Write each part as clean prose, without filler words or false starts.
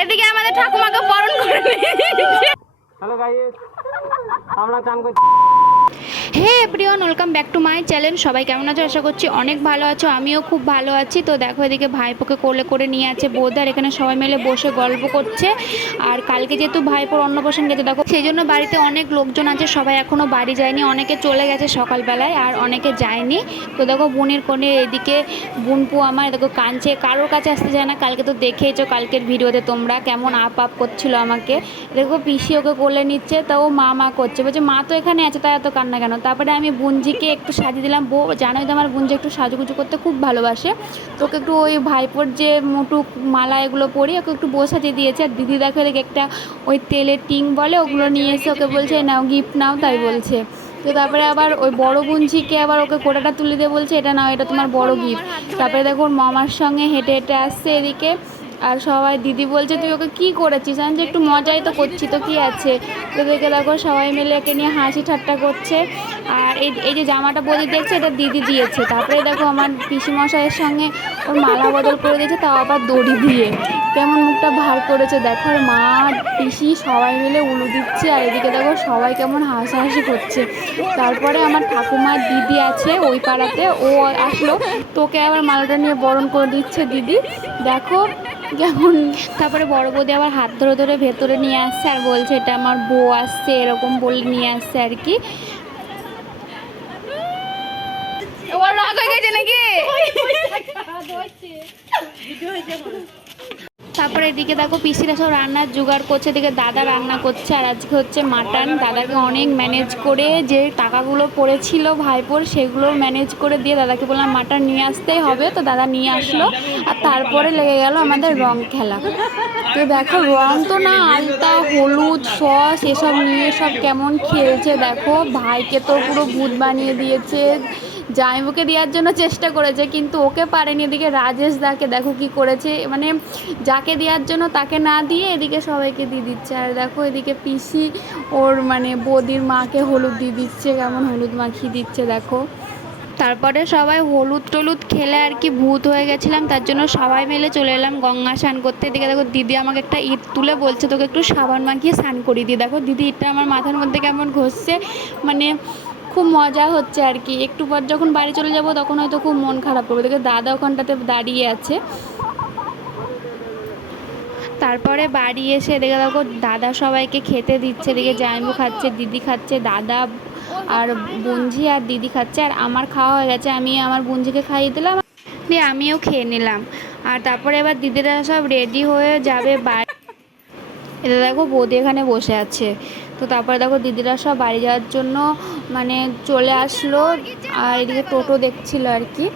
এদিকে আমাদের ঠাকুমাকে বরণ করে নিয়েছে। হ্যালো গাইস, আমরা চান করছি। Hey everyone, welcome back to my channel. সবাই কেমন আছো? আশা করছি অনেক ভালো আছো, আমিও খুব ভালো আছি। তো দেখো এদিকে ভাইপোকে কোলে করে নিয়ে আছে বৌদার, এখানে সবাই মিলে বসে গল্প করছে। আর কালকে যেহেতু ভাইপোর অন্নপ্রাশন গেছে দেখো, সেই জন্য বাড়িতে অনেক লোকজন আছে, সবাই এখনও বাড়ি যায়নি, অনেকে চলে গেছে সকালবেলায় আর অনেকে যায়নি। তো দেখো বোনের কোণে এদিকে বোনপু আমার দেখো কাঁদছে, কারোর কাছে আসতে চায় না। কালকে তো দেখেইছো কালকের ভিডিওতে তোমরা কেমন আপ করছিল আমাকে। দেখো পিসি ওকে কোলে নিচ্ছে, তাও মা মা করছে, বলছে মা তো এখানে আছে তাই এত কান্না কেন। তারপরে আমি বুঞ্জিকে একটু সাজিয়ে দিলাম। বউ জানোই তো আমার বুঞ্জি একটু সাজুগুজু করতে খুব ভালোবাসে, তোকে একটু ওই ভাইপোর যে মুটুক মালা এগুলো পরি ওকে একটু বউ সাজিয়ে দিয়েছে। আর দিদি দেখো এদিকে একটা ওই তেলের টিং বলে ওগুলো নিয়ে এসে ওকে বলছে নাও গিফট নাও, তাই বলছে। তো তারপরে আবার ওই বড় বুঞ্জিকে আবার ওকে কোটাটা তুলে দিয়ে বলছে এটা নাও, এটা তোমার বড় গিফট। তারপরে দেখো ওর মামার সঙ্গে হেঁটে হেঁটে আসছে এদিকে। আর সবাই দিদি বলছে তুই ওকে কী করেছিস? আমি যে একটু মজাই তো করছি, তো কী আছে। তো দেখে দেখো সবাই মিলে একে নিয়ে হাসি ঠাট্টা করছে। আর এই যে জামাটা বৌদি দেখছে এটা দিদি দিয়েছে। তারপরে দেখো আমার পিসিমশাইয়ের সঙ্গে ওর মালা বদল করে দিয়েছে, তাও আবার দড়ি দিয়ে। কেমন মুখটা ভার করেছে দেখো। আর মা পিসি সবাই মিলে উলু দিচ্ছে, আর এদিকে দেখো সবাই কেমন হাসাহাসি করছে। তারপরে আমার ঠাকুমার দিদি আছে ওই পাড়াতে, ও আসলো, তোকে আবার মালাটা নিয়ে বরণ করে দিচ্ছে দিদি দেখো কেমন। তারপরে বড় বৌদি আবার হাত ধরে ধরে ভেতরে নিয়ে আসছে আর বলছে এটা আমার বউ আসছে, এরকম বলে নিয়ে আসছে আর কি। ওর রাগ হয়ে গেছে নাকি? তারপরে এদিকে দেখো পিসিরা সব রান্নার জোগাড় করছে, এদিকে দাদা রান্না করছে। আর আজকে হচ্ছে মাটন। দাদাকে অনেক ম্যানেজ করে যে টাকাগুলো পড়েছিল ভাইপোর সেগুলো ম্যানেজ করে দিয়ে দাদাকে বললাম মাটন নিয়ে আসতেই হবে, তো দাদা নিয়ে আসলো। আর তারপরে লেগে গেল আমাদের রং খেলা। তো দেখো রং তো না, আলতা হলুদ সস এসব নিয়ে সব কেমন খেলছে দেখো। ভাইকে তো পুরো ভূত বানিয়ে দিয়েছে, জামাইবুকে দেওয়ার জন্য চেষ্টা করেছে কিন্তু ওকে পারেনি। এদিকে রাজেশ দাকে দেখো কি করেছে, মানে যাকে দেওয়ার জন্য তাকে না দিয়ে এদিকে সবাইকে দিয়ে দিচ্ছে। আর দেখো এদিকে পিসি ওর মানে বৌদির মাকে হলুদ দিয়ে দিচ্ছে, কেমন হলুদ মাখিয়ে দিচ্ছে দেখো। তারপরে সবাই হলুদ টলুদ খেলে আর কি ভূত হয়ে গেছিলাম, তার জন্য সবাই মিলে চলে এলাম গঙ্গা স্নান করতে। এদিকে দেখো দিদি আমাকে একটা ইট তুলে বলছে তোকে একটু সাবান মাখিয়ে স্নান করিয়ে দিই। দেখো দিদি ইটটা আমার মাথার মধ্যে কেমন ঘষছে, মানে খুব মজা হচ্ছে আর কি। একটু পর যখন বাড়ি চলে যাব তখন হয়তো খুব মন খারাপ করবে। দেখে দাদা ওখানটাতে দাঁড়িয়ে আছে। তারপরে বাড়ি এসে এদিকে দেখো দাদা সবাইকে খেতে দিচ্ছে, এদিকে জামাইবু খাচ্ছে, দিদি খাচ্ছে, দাদা আর বুঞ্জি আর দিদি খাচ্ছে। আর আমার খাওয়া হয়ে গেছে, আমি আমার বুঞ্জিকে খাইয়ে দিলাম দিয়ে আমিও খেয়ে নিলাম। আর তারপরে এবার দিদিরা সব রেডি হয়ে যাবে বাড়ি। এটা দেখো বৌদি এখানে বসে আছে। তো তারপরে দেখো দিদিরা সব বাড়ি যাওয়ার জন্য মানে চলে আসলো। আর এদিকে টোটো দেখছিল আর কি।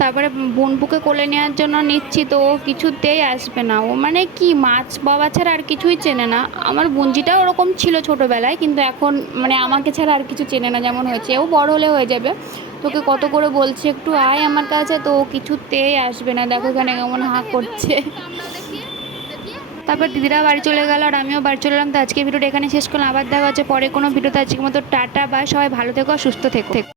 তারপরে বোনপুকে কোলে নেওয়ার জন্য নিচ্ছি, তো ও কিছুতেই আসবে না। ও মানে কি মাছ বাবা ছাড়া আর কিছুই চেনে না। আমার বুঞ্জিটাও ওরকম ছিল ছোটোবেলায়, কিন্তু এখন মানে আমাকে ছাড়া আর কিছু চেনে না যেমন হয়েছে। ও বড় হলে হয়ে যাবে, তোকে কত করে বলছি একটু আয় আমার কাছে, তো ও কিছুতেই আসবে না। দেখো এখানে কেমন হাঁ করছে। তারপর দিদিরা বাড়ি চলে গেল আর আমিও বাড়ি চলে এলাম। তো আজকে ভিডিওটা এখানে শেষ করলাম, আবার দেখা হচ্ছে পরে কোনো ভিডিওতে। আজকের মতো টাটা, বাই, সবাই ভালো থেকো, সুস্থ থেকো।